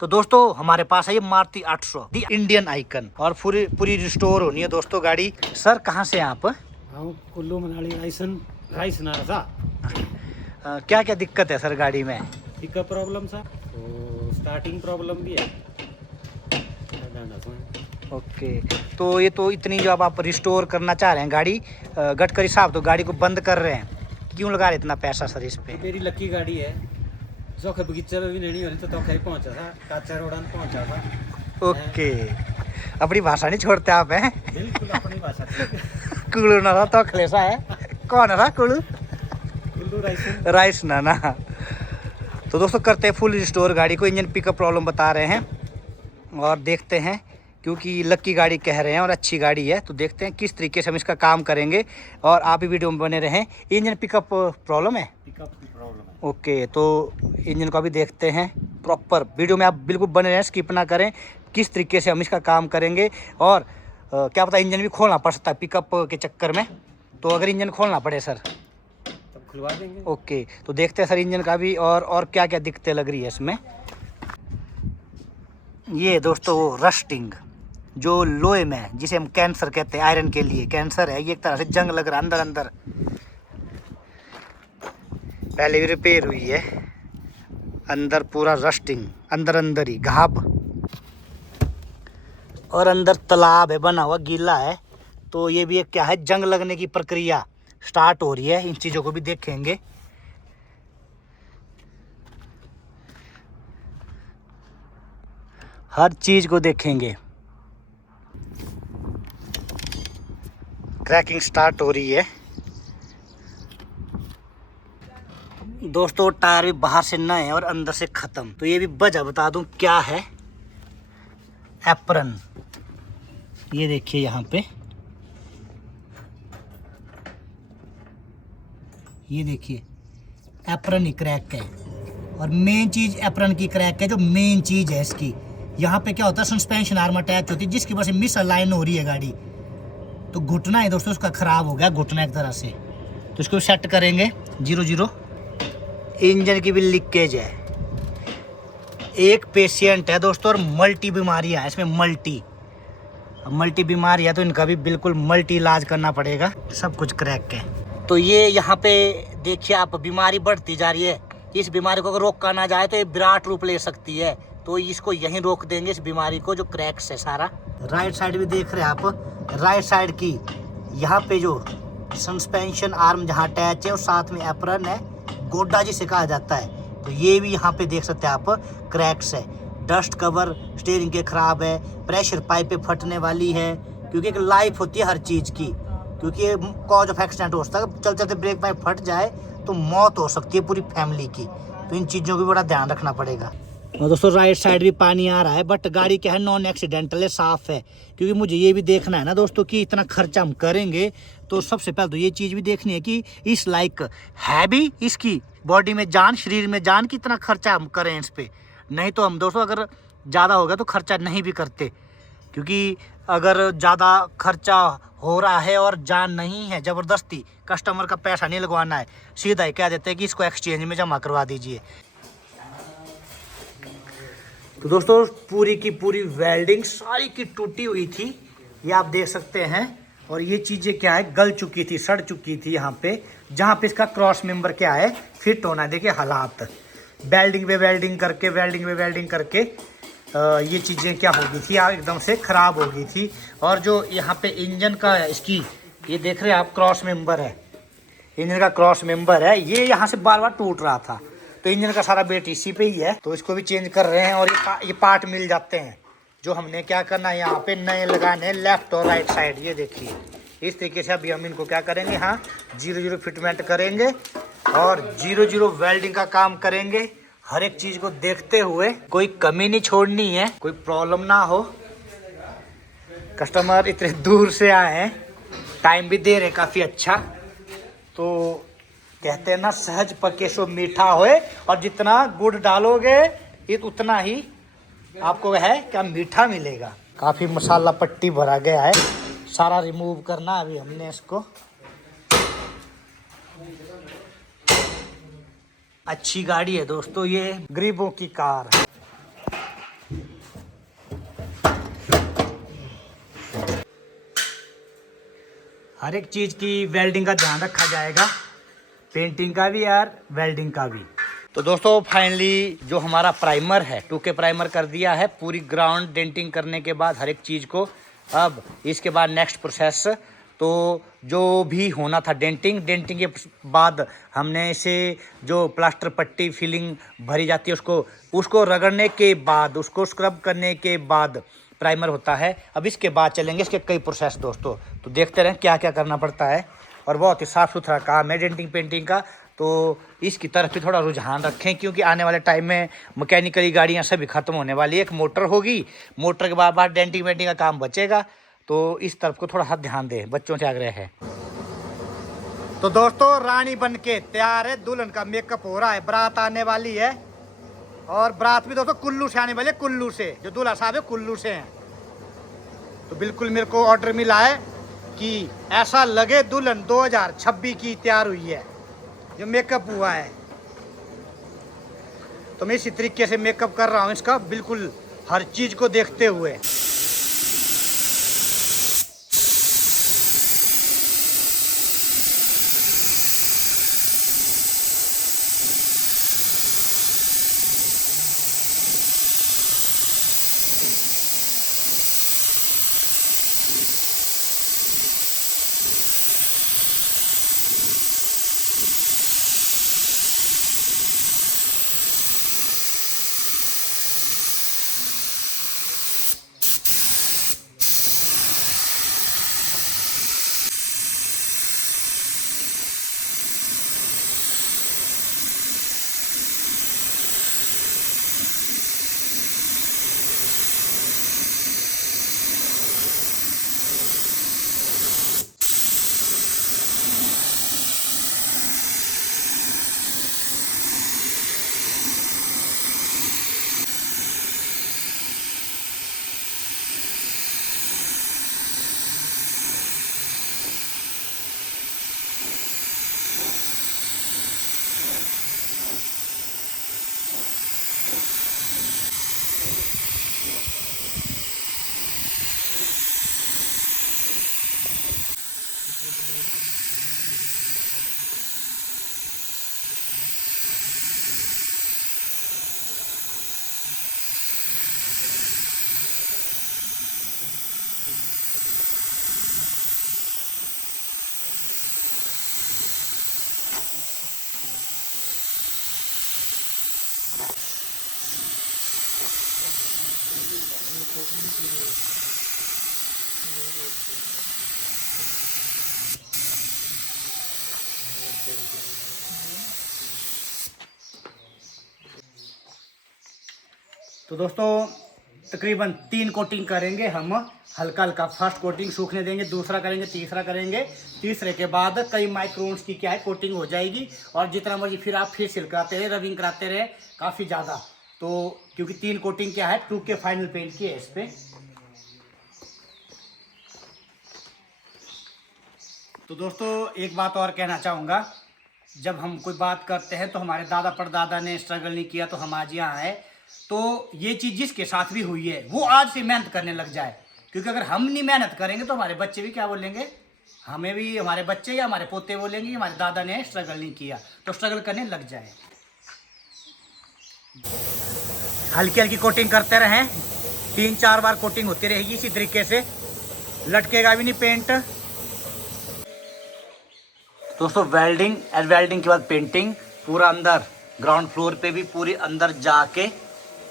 तो दोस्तों हमारे पास है ये मारुति 800 दी इंडियन आइकन और पूरी पूरी रिस्टोर होनी है दोस्तों गाड़ी। सर कहाँ से हैं आप? कुल्लू मनाली राइस नारा था। क्या क्या दिक्कत है सर गाड़ी में? पिकअप प्रॉब्लम था, तो स्टार्टिंग प्रॉब्लम भी है। ओके, तो ये तो इतनी जो अब आप रिस्टोर करना चाह रहे हैं गाड़ी, गडकरी साहब तो गाड़ी को बंद कर रहे हैं, क्यों लगा रहे इतना पैसा सर इस पे? मेरी लकी गाड़ी है, जोखे बगीचे में भी नहीं हो रही तो खैर पहुंचा था, काचा रोडान पहुंचा था। ओके, अपनी भाषा नहीं छोड़ते आप हैं? बिल्कुल अपनी भाषा। कुल्लू ना तो खलेसा है, कौन है कुल्लू? कुल्लू राइस ना। तो दोस्तों करते हैं फुल रिस्टोर गाड़ी को, इंजन पिकअप प्रॉब्लम बता रहे हैं और देखते हैं, क्योंकि लकी गाड़ी कह रहे हैं और अच्छी गाड़ी है, तो देखते हैं किस तरीके से हम इसका काम करेंगे और आप भी वीडियो में बने रहें। इंजन पिकअप प्रॉब्लम है? पिकअप की प्रॉब्लम है। ओके, तो इंजन को भी देखते हैं प्रॉपर, वीडियो में आप बिल्कुल बने रहें, स्किप ना करें, किस तरीके से हम इसका काम करेंगे। और क्या पता इंजन भी खोलना पड़ सकता है पिकअप के चक्कर में, तो अगर इंजन खोलना पड़े सर तब खुलवा देंगे। ओके, तो देखते हैं सर इंजन का भी और क्या क्या दिक्कतें लग रही है इसमें। ये दोस्तों वो रस्टिंग जो लोहे में, जिसे हम कैंसर कहते हैं, आयरन के लिए कैंसर है ये, एक तरह से जंग लग रहा है अंदर अंदर, पहले भी रिपेयर हुई है, अंदर पूरा रस्टिंग, अंदर अंदर ही घाव और अंदर तालाब है बना हुआ, गीला है, तो ये भी एक क्या है, जंग लगने की प्रक्रिया स्टार्ट हो रही है। इन चीज़ों को भी देखेंगे। हर चीज़ को देखेंगे। क्रैकिंग स्टार्ट हो रही है दोस्तों, टायर भी बाहर से नए हैं और अंदर से ख़त्म। तो ये भी वजह बता दूं क्या है। एप्रन, ये देखिए यहाँ पे, ये देखिए एप्रन ही क्रैक है, और मेन चीज़ एप्रन की क्रैक है, जो मेन चीज़ है इसकी। यहाँ पे क्या होता है, सस्पेंशन आर्म अटैच होती है, जिसकी वजह से मिस अलाइन हो रही है गाड़ी, तो घुटना है दोस्तों उसका ख़राब हो गया, घुटना एक तरह से। तो इसको सेट करेंगे 0-0। इंजन की भी लीकेज है, एक पेशेंट है दोस्तों, और मल्टी बीमारियाँ इसमें, मल्टी बीमारी है, तो इनका भी बिल्कुल मल्टी इलाज करना पड़ेगा। सब कुछ क्रैक है। तो ये यहाँ पे देखिए आप, बीमारी बढ़ती जा रही है, इस बीमारी को अगर रोका ना जाए तो ये विराट रूप ले सकती है, तो इसको यहीं रोक देंगे, इस बीमारी को जो क्रैक्स है सारा। राइट साइड भी देख रहे हैं आप, राइट साइड की यहाँ पे जो सस्पेंशन आर्म जहाँ अटैच है, और साथ में एप्रन है, गोड्डा जिसे कहा जाता है, तो ये भी यहाँ पे देख सकते हैं आप, क्रैक्स है। डस्ट कवर स्टीयरिंग के ख़राब है, प्रेशर पाइपें फटने वाली है, क्योंकि एक लाइफ होती है हर चीज़ की, क्योंकि ये कॉज ऑफ एक्सीडेंट हो सकता है, चलते चलते ब्रेक पाइप फट जाए तो मौत हो सकती है पूरी फैमिली की, तो इन चीज़ों को भी बड़ा ध्यान रखना पड़ेगा। और दोस्तों राइट साइड भी पानी आ रहा है, बट गाड़ी क्या है, नॉन एक्सीडेंटल है, साफ़ है, क्योंकि मुझे ये भी देखना है ना दोस्तों कि इतना खर्चा हम करेंगे, तो सबसे पहले तो ये चीज़ भी देखनी है कि इस लाइक है भी इसकी बॉडी में जान, शरीर में जान, कि इतना खर्चा हम करें इस पर। नहीं तो हम दोस्तों अगर ज़्यादा होगा तो खर्चा नहीं भी करते, क्योंकि अगर ज़्यादा खर्चा हो रहा है और जान नहीं है, ज़बरदस्ती कस्टमर का पैसा नहीं लगवाना है, सीधा ही कह देते हैं कि इसको एक्सचेंज में जमा करवा दीजिए। तो दोस्तों पूरी की पूरी वेल्डिंग सारी की टूटी हुई थी, ये आप देख सकते हैं, और ये चीज़ें क्या है, गल चुकी थी, सड़ चुकी थी यहाँ पे, जहाँ पे इसका क्रॉस मेंबर क्या है, फिट होना है। देखिए हालात, वेल्डिंग पे वेल्डिंग करके ये चीज़ें क्या हो गई थी, एकदम से ख़राब हो गई थी। और जो यहाँ पे इंजन का इसकी, ये देख रहे हैं आप, क्रॉस मेंबर है, इंजन का क्रॉस मेंबर है, ये यहाँ से बार बार टूट रहा था, तो इंजन का सारा वेट इसी पे ही है, तो इसको भी चेंज कर रहे हैं। और ये पार्ट मिल जाते हैं, जो हमने क्या करना है, यहाँ पे नए लगाने लेफ्ट और राइट साइड, ये देखिए इस तरीके से। अभी हम इनको क्या करेंगे, हाँ 0-0 फिटमेंट करेंगे और 0-0 वेल्डिंग का काम करेंगे, हर एक चीज़ को देखते हुए, कोई कमी नहीं छोड़नी है, कोई प्रॉब्लम ना हो। कस्टमर इतने दूर से आए हैं, टाइम भी दे रहे हैं काफ़ी अच्छा, तो कहते हैं ना, सहज पके सो मीठा होए, और जितना गुड़ डालोगे ये उतना ही आपको है क्या मीठा मिलेगा। काफ़ी मसाला पट्टी भरा गया है, सारा रिमूव करना अभी हमने इसको। अच्छी गाड़ी है दोस्तों, ये गरीबों की कार है। हर एक चीज़ की वेल्डिंग का ध्यान रखा जाएगा, पेंटिंग का भी और वेल्डिंग का भी। तो दोस्तों फाइनली जो हमारा प्राइमर है 2K प्राइमर कर दिया है पूरी ग्राउंड डेंटिंग करने के बाद हर एक चीज़ को। अब इसके बाद नेक्स्ट प्रोसेस, तो जो भी होना था डेंटिंग के बाद हमने इसे जो प्लास्टर पट्टी फिलिंग भरी जाती है उसको रगड़ने के बाद, उसको स्क्रब करने के बाद प्राइमर होता है। अब इसके बाद चलेंगे इसके कई प्रोसेस दोस्तों, तो देखते रहें क्या क्या करना पड़ता है। और बहुत ही साफ़ सुथरा काम है डेंटिंग पेंटिंग का, तो इसकी तरफ भी थोड़ा रुझान रखें क्योंकि आने वाले टाइम में मैकेनिकली गाड़ियाँ सभी ख़त्म होने वाली है। एक मोटर होगी, मोटर के बाद डेंटिंग पेंटिंग का काम बचेगा, तो इस तरफ को थोड़ा सा ध्यान दें, बच्चों से आग्रह है। तो दोस्तों रानी बन के तैयार है, दुल्हन का मेकअप हो रहा है, बारात आने वाली है और बारात भी दोस्तों कुल्लू से आने वाली है, कुल्लू से, जो दूल्हा साहब है कुल्लू से हैं। तो बिल्कुल मेरे को ऑर्डर मिला है कि ऐसा लगे दुल्हन 2026 की तैयार हुई है, जो मेकअप हुआ है। तो मैं इसी तरीके से मेकअप कर रहा हूँ इसका, बिल्कुल हर चीज़ को देखते हुए। तो दोस्तों तकरीबन 3 कोटिंग करेंगे हम, हल्का हल्का। फर्स्ट कोटिंग सूखने देंगे, दूसरा करेंगे, तीसरा करेंगे, तीसरे के बाद कई माइक्रोन्स की क्या है कोटिंग हो जाएगी। और जितना मर्जी फिर आप फिर सिल कराते रहे, रबिंग कराते रहे काफ़ी ज़्यादा। तो क्योंकि 3 कोटिंग क्या है 2K फाइनल पेंट की है इस पर। तो दोस्तों एक बात और कहना चाहूँगा, जब हम कोई बात करते हैं तो हमारे दादा परदादा ने स्ट्रगल नहीं किया तो हम आज यहाँ आए। तो ये चीज़ जिसके साथ भी हुई है वो आज से मेहनत करने लग जाए, क्योंकि अगर हम नहीं मेहनत करेंगे तो हमारे बच्चे भी क्या बोलेंगे, हमें भी हमारे बच्चे या हमारे पोते बोलेंगे हमारे दादा ने स्ट्रगल नहीं किया। तो स्ट्रगल करने लग जाए। हल्की हल्की कोटिंग करते रहें, 3-4 बार कोटिंग होती रहेगी इसी तरीके से, लटकेगा भी नहीं पेंट। दोस्तों वेल्डिंग एंड वेल्डिंग के बाद पेंटिंग, पूरा अंदर ग्राउंड फ्लोर पे भी पूरी अंदर जाके,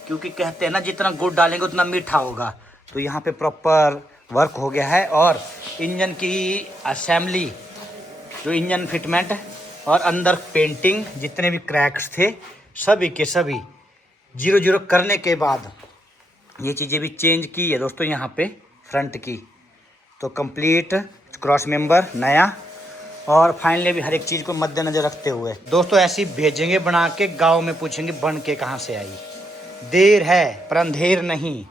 क्योंकि कहते हैं ना जितना गुड़ डालेंगे उतना मीठा होगा। तो यहाँ पे प्रॉपर वर्क हो गया है और इंजन की असेंबली, जो इंजन फिटमेंट और अंदर पेंटिंग, जितने भी क्रैक्स थे सभी के सभी 0-0 करने के बाद ये चीज़ें भी चेंज की है दोस्तों यहाँ पे फ्रंट की। तो कंप्लीट क्रॉस मेंबर नया, और फाइनली भी हर एक चीज़ को मद्देनजर रखते हुए दोस्तों ऐसी भेजेंगे बना के, गांव में पूछेंगे बन के कहाँ से आई। देर है पर अंधेर नहीं।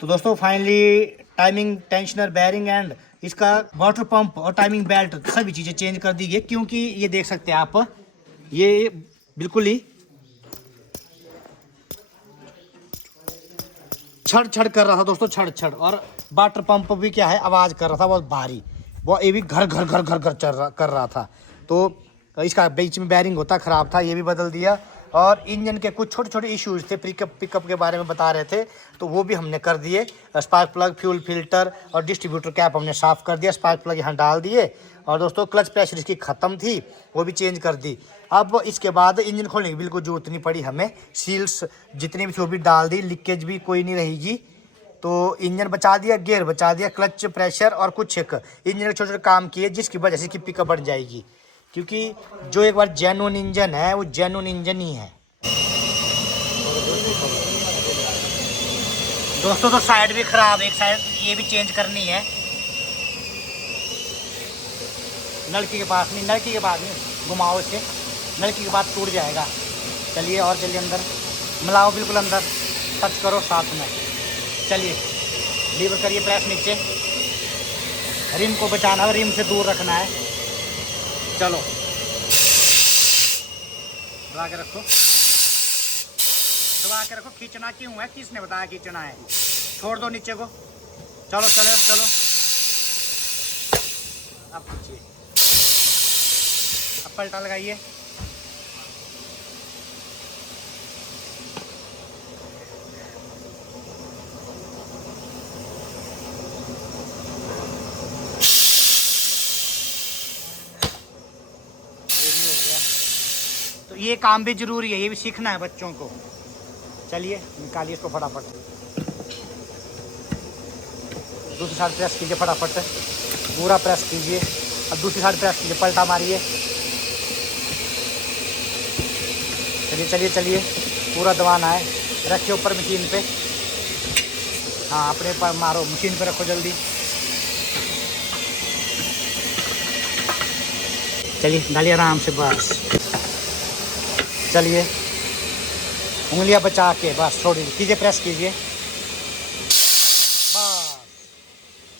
तो दोस्तों finally timing, tensioner, bearing and इसका वाटर पंप और टाइमिंग बेल्ट सभी चीज़ें चेंज कर दी गई, क्योंकि ये देख सकते हैं आप, ये बिल्कुल ही छड़ छड़ कर रहा था दोस्तों, छड़ छड़। और वाटर पंप भी क्या है, आवाज़ कर रहा था बहुत भारी, वो ये भी घर घर घर घर घर कर रहा था। तो इसका बीच में बैरिंग होता ख़राब था, ये भी बदल दिया। और इंजन के कुछ छोटे छोटे इश्यूज थे, पिकअप के बारे में बता रहे थे, तो वो भी हमने कर दिए। स्पार्क प्लग, फ्यूल फिल्टर और डिस्ट्रीब्यूटर कैप हमने साफ़ कर दिया, स्पार्क प्लग यहाँ डाल दिए। और दोस्तों क्लच प्रेशर इसकी ख़त्म थी, वो भी चेंज कर दी। अब इसके बाद इंजन खोलने की बिल्कुल जरूरत नहीं पड़ी हमें, सील्स जितनी भी थी वो भी डाल दी, लीकेज भी कोई नहीं रहेगी। तो इंजन बचा दिया, गियर बचा दिया, क्लच प्रेशर और कुछ एक इंजन के छोटे छोटे काम किए, जिसकी वजह से इसकी पिकअप बढ़ जाएगी। क्योंकि जो एक बार जेन्युइन इंजन है वो जेन्युइन इंजन ही है दोस्तों। तो साइड भी खराब, एक साइड ये भी चेंज करनी है। नलकी के पास नहीं, नलकी के पास नहीं, घुमाओ इसे, नलकी के बाद टूट जाएगा। चलिए और चलिए अंदर, मिलाओ बिल्कुल अंदर, टच करो साथ में। चलिए लीवर करिए प्रेस नीचे, रिम को बचाना है, रिम से दूर रखना है। चलो दबा के रखो, दबा के रखो। खींचना क्यों है, किसने बताया खींचना है, छोड़ दो नीचे को। चलो चलो चलो, अब खींचिए, अब पलटा लगाइए। तो ये काम भी जरूरी है, ये भी सीखना है बच्चों को। चलिए निकालिए इसको फटाफट, दूसरी साइड प्रेस कीजिए फटाफट, पूरा प्रेस कीजिए। अब दूसरी साइड प्रेस कीजिए, पलटा मारिए। चलिए चलिए चलिए, पूरा दबाना है, रखिए ऊपर मशीन पे। हाँ अपने पर मारो, मशीन पे रखो जल्दी। चलिए डालिए आराम से, बस चलिए उंगलियां बचा के, बस थोड़ी कीजिए, प्रेस कीजिए, बस।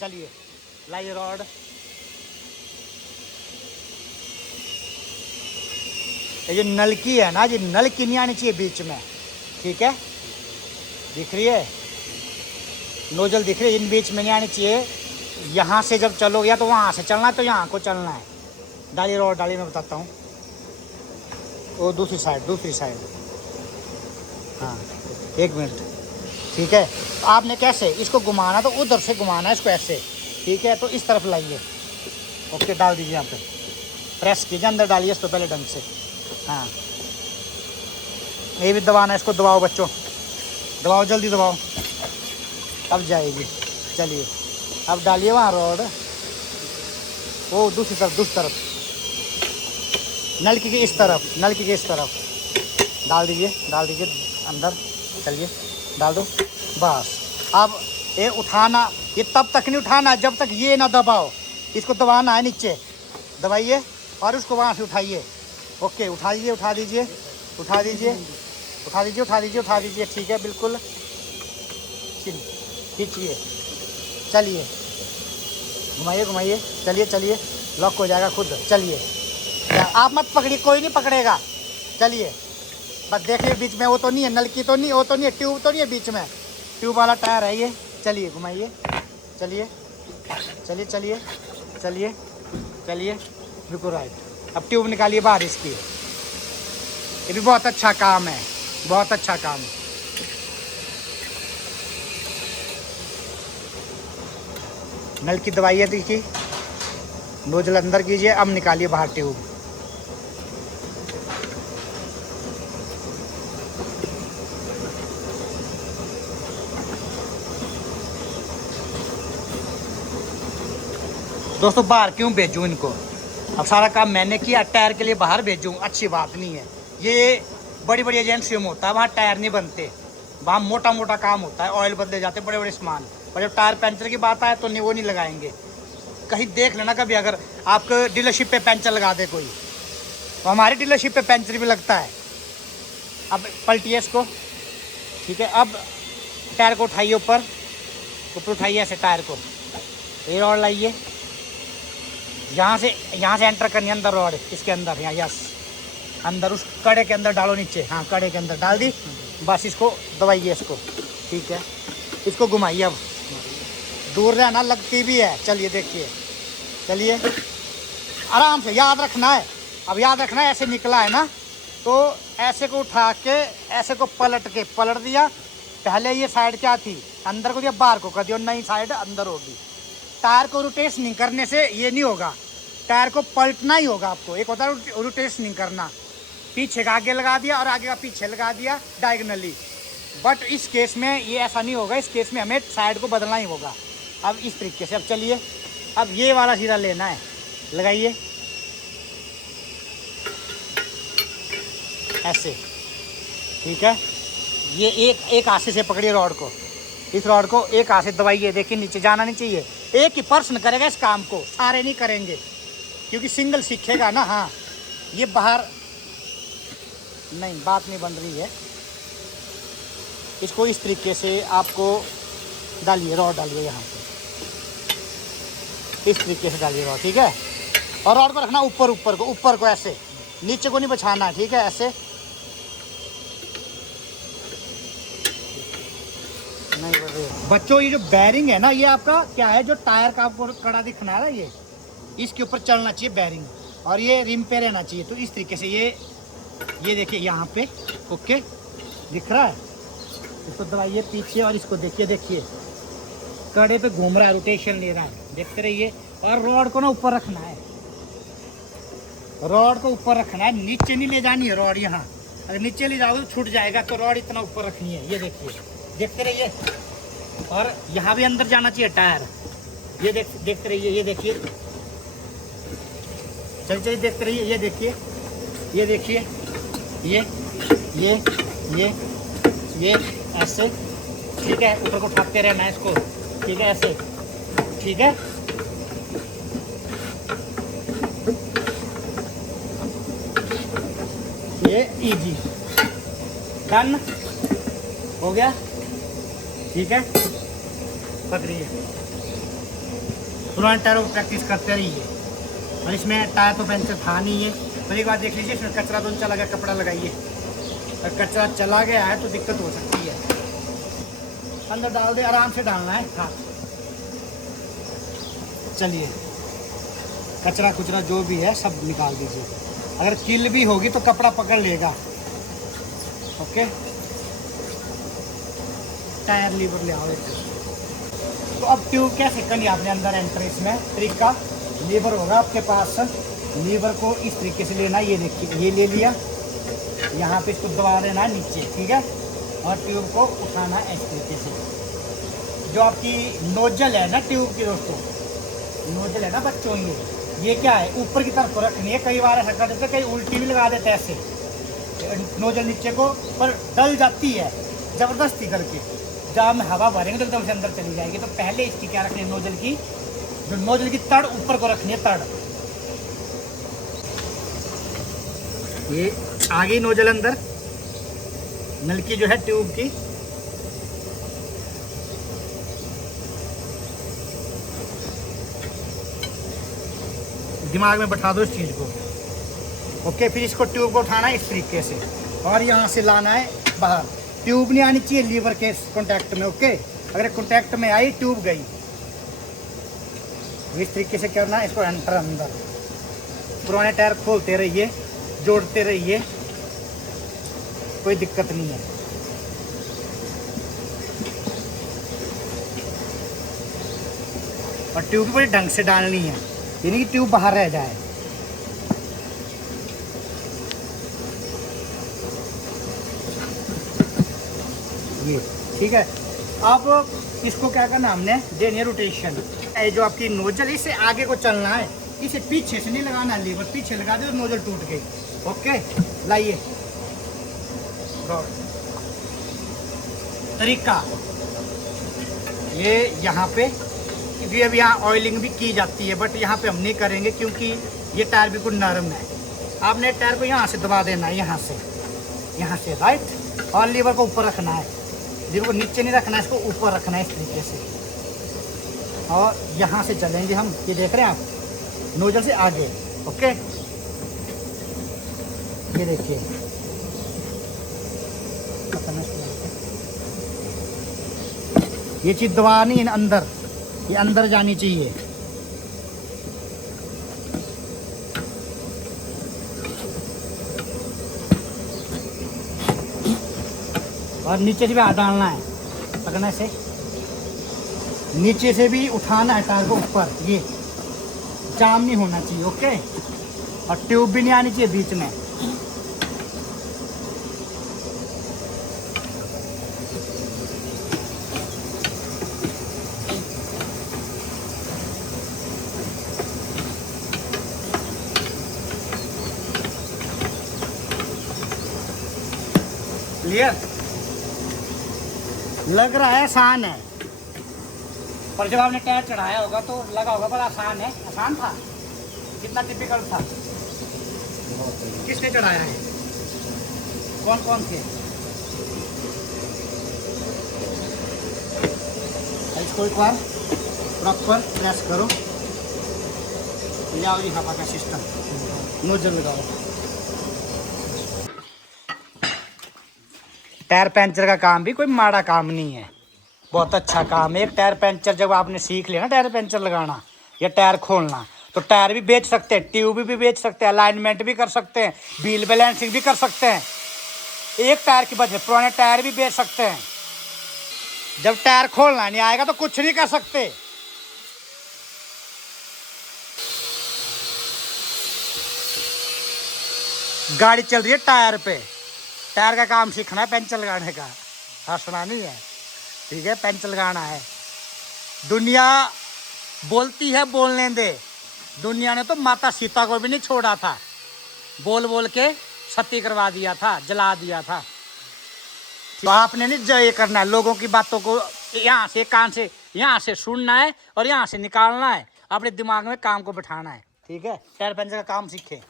चलिए लाइए रॉड, ये जो नलकी है ना, ये नलकी नहीं आनी चाहिए बीच में, ठीक है, दिख रही है नोजल, दिख रही है, इन बीच में नहीं आनी चाहिए। यहाँ से जब चलो, या तो वहाँ से चलना है तो यहाँ को चलना है। डालिए रॉड, डालिए, मैं बताता हूँ। वो दूसरी साइड, हाँ 1 मिनट, ठीक है। तो आपने कैसे इसको घुमाना, तो उधर से घुमाना है इसको ऐसे, ठीक है। तो इस तरफ लाइए, ओके, डाल दीजिए यहाँ पे, प्रेस कीजिए, अंदर डालिए इसको पहले ढंग से। हाँ ये भी दबाना है, इसको दबाओ बच्चों, दबाओ जल्दी दबाओ, अब जाएगी। चलिए अब डालिए वहाँ रॉड, वो दूसरी तरफ, नलकी के इस तरफ, नलकी के इस तरफ डाल दीजिए अंदर। चलिए डाल दो, बस। अब ये उठाना, ये तब तक नहीं उठाना जब तक ये ना दबाओ, इसको दबाना है नीचे, दबाइए और उसको वहाँ से उठाइए। ओके, उठा दीजिए, ठीक है, बिल्कुल खींचिए। चलिए घुमाइए, चलिए लॉक हो जाएगा खुद। चलिए आप मत पकड़िए, कोई नहीं पकड़ेगा। चलिए बस देखिए बीच में वो तो नहीं है, नलकी तो नहीं, वो तो नहीं है, ट्यूब तो नहीं है बीच में, ट्यूब वाला टायर है ये। चलिए घुमाइए, चलिए बिल्कुल राइट। अब ट्यूब निकालिए बाहर इसकी, ये भी बहुत अच्छा काम है, बहुत अच्छा काम। नल की दवाइयाँ देखिए, नोजल अंदर कीजिए, अब निकालिए बाहर ट्यूब। दोस्तों बाहर क्यों भेजूँ इनको, अब सारा काम मैंने किया, टायर के लिए बाहर भेजूँ अच्छी बात नहीं है। ये बड़ी बड़ी एजेंसियों में होता है, वहाँ टायर नहीं बनते, वहाँ मोटा मोटा काम होता है, ऑयल बदले जाते हैं, बड़े बड़े सामान। और जब टायर पंचर की बात आए तो नहीं, वो नहीं लगाएंगे। कहीं देख लेना कभी अगर आपको डीलरशिप पे पंचर लगा दे कोई, तो हमारी डीलरशिप पे पंचर भी लगता है। अब पलटिए इसको, ठीक है। अब टायर को उठाइए ऊपर उठाइए ऐसे टायर को, ये और लाइए, यहाँ से एंटर करनी है अंदर रॉड, इसके अंदर यहाँ, यस अंदर उस कड़े के अंदर डालो नीचे, हाँ कड़े के अंदर डाल दी, बस इसको दबाइए इसको, ठीक है इसको घुमाइए। अब दूर रहना, लगती भी है। चलिए देखिए, चलिए आराम से, याद रखना है। अब याद रखना है, ऐसे निकला है ना, तो ऐसे को उठा के ऐसे को पलट दिया। पहले ये साइड क्या थी, अंदर को दिया, बाहर को कर दिया, नई साइड अंदर होगी। टायर को रोटेट नहीं करने से ये नहीं होगा, टायर को पलटना ही होगा आपको। एक होता है रोटेट नहीं करना, पीछे का आगे लगा दिया और आगे का पीछे लगा दिया डायगनली, बट इस केस में ये ऐसा नहीं होगा। इस केस में हमें साइड को बदलना ही होगा। अब इस तरीके से, अब चलिए, अब ये वाला सीधा लेना है, लगाइए ऐसे, ठीक है। ये एक हाथ से पकड़िए रॉड को, इस रॉड को एक हाथ से दबाइए। देखिए नीचे जाना नहीं चाहिए, एक ही पर्सन करेगा इस काम को, सारे नहीं करेंगे, क्योंकि सिंगल सीखेगा ना। हाँ ये बाहर नहीं, बात नहीं बन रही है। इसको इस तरीके से आपको डालिए, रॉड डालिए यहाँ पे, इस तरीके से डालिए रॉड, ठीक है। और रॉड को रखना ऊपर को ऐसे, नीचे को नहीं बछाना है, ठीक है। ऐसे नहीं बढ़ रही बच्चों। ये जो बैरिंग है ना, ये आपका क्या है, जो टायर का आपको कड़ा दिखना है ना, ये इसके ऊपर चलना चाहिए बैरिंग, और ये रिम पे रहना चाहिए। तो इस तरीके से ये देखिए यहाँ पे, ओके दिख रहा है। इसको दबाइए पीछे और इसको देखिए कड़े पे घूम रहा है, रोटेशन ले रहा है, देखते रहिए। और रॉड को ना ऊपर रखना है, रॉड को ऊपर रखना है, नीचे नहीं ले जानी है रॉड। यहाँ अगर नीचे ले जाओगे तो छूट जाएगा, तो रॉड इतना ऊपर रखनी है। ये देखिए, देखते रहिए। और यहाँ भी अंदर जाना चाहिए टायर, ये देखते रहिए, ये देखिए, चलिए देखते रहिए, ये देखिए, ये ऐसे, ठीक है। ऊपर को उठाते रहना है इसको, ठीक है, ऐसे, ठीक है। ये इजी, डन हो गया, ठीक है। पकड़िए, पुराने टायरों को प्रैक्टिस करते रहिए। और इसमें टायर तो पंचर था नहीं है, तो एक बार देख लीजिए, इसमें कचरा तो चला गया, कपड़ा लगाइए। अगर कचरा चला गया है तो दिक्कत हो सकती है। अंदर डाल दे, आराम से डालना है हाथ। चलिए, कचरा कुचरा जो भी है सब निकाल दीजिए। अगर किल भी होगी तो कपड़ा पकड़ लेगा, ओके। टायर लीवर ले आओ। तो अब ट्यूब कैसे करनी है आपने अंदर एंटर, इसमें तरीका, लीवर होगा आपके पास, लीवर को इस तरीके से लेना। ये देखिए, ये ले लिया, यहाँ पे इसको दबा देना है नीचे, ठीक है। और ट्यूब को उठाना है इस तरीके से। जो आपकी नोजल है ना ट्यूब की, दोस्तों नोजल है ना बच्चों, ये क्या है, ऊपर की तरफ रखनी है। कई बार ऐसा कर देते, कई उल्टी भी लगा देते हैं ऐसे, नोजल नीचे को, पर डल जाती है ज़बरदस्ती करके। जब हम हवा भरेंगे तो एकदम से अंदर चली जाएगी। तो पहले इसकी क्या रखनी है, नोजल की, जो नोजल की तड़ ऊपर को रखनी है, तड़। ये आ गई नोजल अंदर, नलकी जो है ट्यूब की। दिमाग में बैठा दो इस चीज़ को, ओके। फिर इसको ट्यूब को उठाना है इस तरीके से, और यहाँ से लाना है बाहर। ट्यूब नहीं आनी चाहिए लीवर के कॉन्टैक्ट में, ओके। अगर कॉन्टैक्ट में आई, ट्यूब गई। इस तरीके से करना है इसको, एंटर अंदर। पुराने टायर खोलते रहिए, जोड़ते रहिए, कोई दिक्कत नहीं है। और ट्यूब भी बड़े ढंग से डालनी है, यानी कि ट्यूब बाहर रह जाए। ये ठीक है। अब इसको क्या करना, हमने देनी है रोटेशन। जो आपकी नोजल, इससे आगे को चलना है, इसे पीछे से नहीं लगाना, लीवर पीछे लगा दे तो नोजल टूट गई, ओके। लाइए तरीका, ये यहाँ पे भी, अब यहाँ ऑयलिंग भी की जाती है, बट यहाँ पे हम नहीं करेंगे क्योंकि ये टायर बिल्कुल नरम है। आपने टायर को यहाँ से दबा देना है, यहाँ से राइट, और लीवर को ऊपर रखना है, लीवर को नीचे नहीं रखना है, इसको ऊपर रखना है इस तरीके से। और यहाँ से चलेंगे हम, ये देख रहे हैं आप, नोजल से आगे। ओके, ये देखिए ये चीज दबा नहीं है अंदर, ये अंदर जानी चाहिए। और नीचे से भी हाथ डालना है, पकड़ने से नीचे से भी उठाना है टायर को ऊपर, ये जाम नहीं होना चाहिए। ओके, और ट्यूब भी नहीं आनी चाहिए बीच में। क्लियर? लग रहा है आसान है, पर जब आपने टायर चढ़ाया होगा तो लगा होगा पर आसान है। आसान था? कितना टिपिकल था? किसने चढ़ाया है? कौन कौन थे? इसको एक बार प्रॉपर प्रेस करो, जाओ जी हवा का सिस्टम, नोजल लगाओ। टायर पंचर का काम भी कोई माड़ा काम नहीं है, बहुत अच्छा काम है। एक टायर पंचर जब आपने सीख लिया ना टायर पंचर लगाना या टायर खोलना, तो टायर भी बेच सकते हैं, ट्यूब भी बेच सकते हैं, अलाइनमेंट भी कर सकते हैं, व्हील बैलेंसिंग भी कर सकते हैं। एक टायर की वजह पुराने टायर भी बेच सकते हैं। जब टायर खोलना नहीं आएगा तो कुछ नहीं कर सकते। गाड़ी चल रही है टायर पे, टायर का काम सीखना है, पंचर लगाने का, हंसना नहीं है, ठीक है? पंचर लगाना है। दुनिया बोलती है बोलने दे, दुनिया ने तो माता सीता को भी नहीं छोड़ा था, बोल बोल के सती करवा दिया था, जला दिया था। तो आपने नहीं ये करना है, लोगों की बातों को यहाँ से कान से यहाँ से सुनना है और यहाँ से निकालना है, अपने दिमाग में काम को बिठाना है, ठीक है? टायर पंचर का काम सीखे।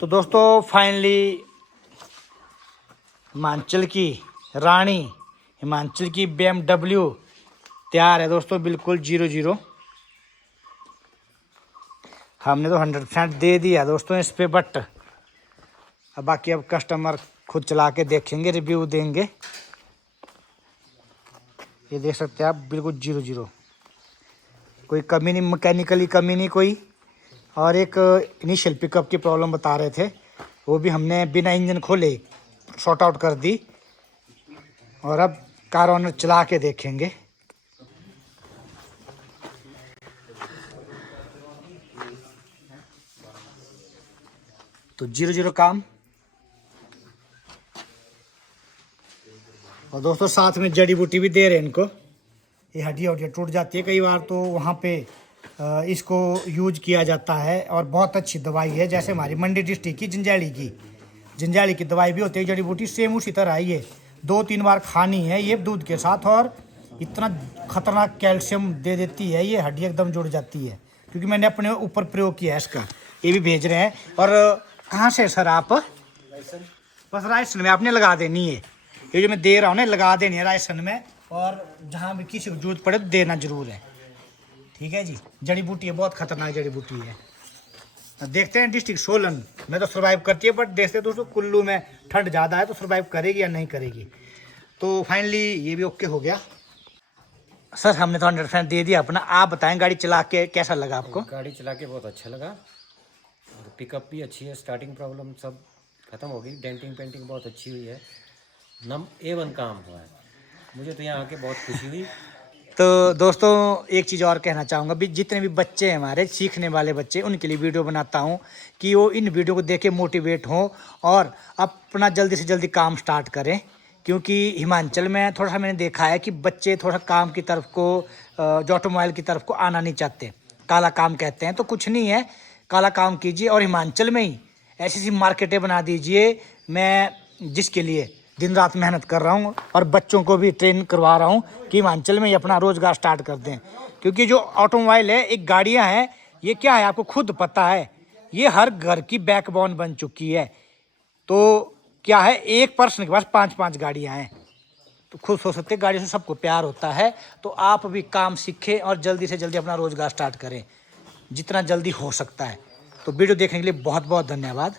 तो दोस्तों फाइनली हिमाचल की रानी, हिमाचल की BMW तैयार है दोस्तों, बिल्कुल 0-0। हमने तो 100% दे दिया दोस्तों इस पे, बट अब बाकी अब कस्टमर खुद चला के देखेंगे, रिव्यू देंगे। ये देख सकते हैं आप, बिल्कुल 0-0, कोई कमी नहीं, मैकेनिकली कमी नहीं कोई। और एक इनिशियल पिकअप की प्रॉब्लम बता रहे थे, वो भी हमने बिना इंजन खोले सॉर्ट आउट कर दी। और अब कार ऑनर चला के देखेंगे। तो 0-0 काम। और दोस्तों साथ में जड़ी बूटी भी दे रहे हैं इनको, ये हड्डियाँ टूट जाती है कई बार, तो वहाँ पे इसको यूज किया जाता है। और बहुत अच्छी दवाई है, जैसे हमारी मंडी डिस्ट्रिक्ट की जंजाली की दवाई भी होती है, जड़ी बूटी सेम उसी तरह ही है। 2-3 बार खानी है ये दूध के साथ, और इतना खतरनाक कैल्शियम दे देती है, ये हड्डी एकदम जुड़ जाती है। क्योंकि मैंने अपने ऊपर प्रयोग किया है इसका। ये भी भेज रहे हैं। और कहाँ से सर आप? बस रायसन में आपने लगा देनी है, ये जो मैं दे रहा हूँ ना लगा देनी है रायसन में, और जहाँ भी किसी को जरूरत पड़े तो देना जरूर है, ठीक है जी? जड़ी बूटी है, बहुत खतरनाक जड़ी बूटी है। देखते हैं डिस्ट्रिक्ट सोलन में तो सर्वाइव करती है, बट देखते हैं दोस्तों कुल्लू में ठंड ज़्यादा है तो सर्वाइव करेगी या नहीं करेगी। तो फाइनली ये भी ओके हो गया। सर हमने तो 100% दे दिया अपना, आप बताएं गाड़ी चला के कैसा लगा आपको? गाड़ी चला के बहुत अच्छा लगा, पिकअप भी अच्छी है, स्टार्टिंग प्रॉब्लम सब खत्म हो गई, डेंटिंग पेंटिंग बहुत अच्छी हुई है, A1 काम हुआ है। मुझे तो यहाँ आके बहुत खुशी हुई। तो दोस्तों एक चीज़ और कहना चाहूँगा, भी जितने भी बच्चे हैं हमारे सीखने वाले बच्चे, उनके लिए वीडियो बनाता हूँ कि वो इन वीडियो को देख के मोटिवेट हों और अपना जल्दी से जल्दी काम स्टार्ट करें। क्योंकि हिमाचल में थोड़ा सा मैंने देखा है कि बच्चे थोड़ा काम की तरफ को, जो ऑटोमोबाइल की तरफ को आना नहीं चाहते, काला काम कहते हैं। तो कुछ नहीं है, काला काम कीजिए और हिमाचल में ही ऐसी ऐसी मार्केटें बना दीजिए। मैं जिसके लिए दिन रात मेहनत कर रहा हूँ और बच्चों को भी ट्रेन करवा रहा हूँ कि हिमाचल में ही अपना रोज़गार स्टार्ट कर दें। क्योंकि जो ऑटोमोबाइल है, एक गाड़ियाँ हैं, ये क्या है आपको खुद पता है, ये हर घर की बैकबोन बन चुकी है। तो क्या है, एक पर्सन के पास 5-5 गाड़ियाँ हैं, तो खुश हो सकते हैं। गाड़ी से सबको प्यार होता है, तो आप भी काम सीखें और जल्दी से जल्दी अपना रोजगार स्टार्ट करें जितना जल्दी हो सकता है। तो वीडियो देखने के लिए बहुत बहुत धन्यवाद।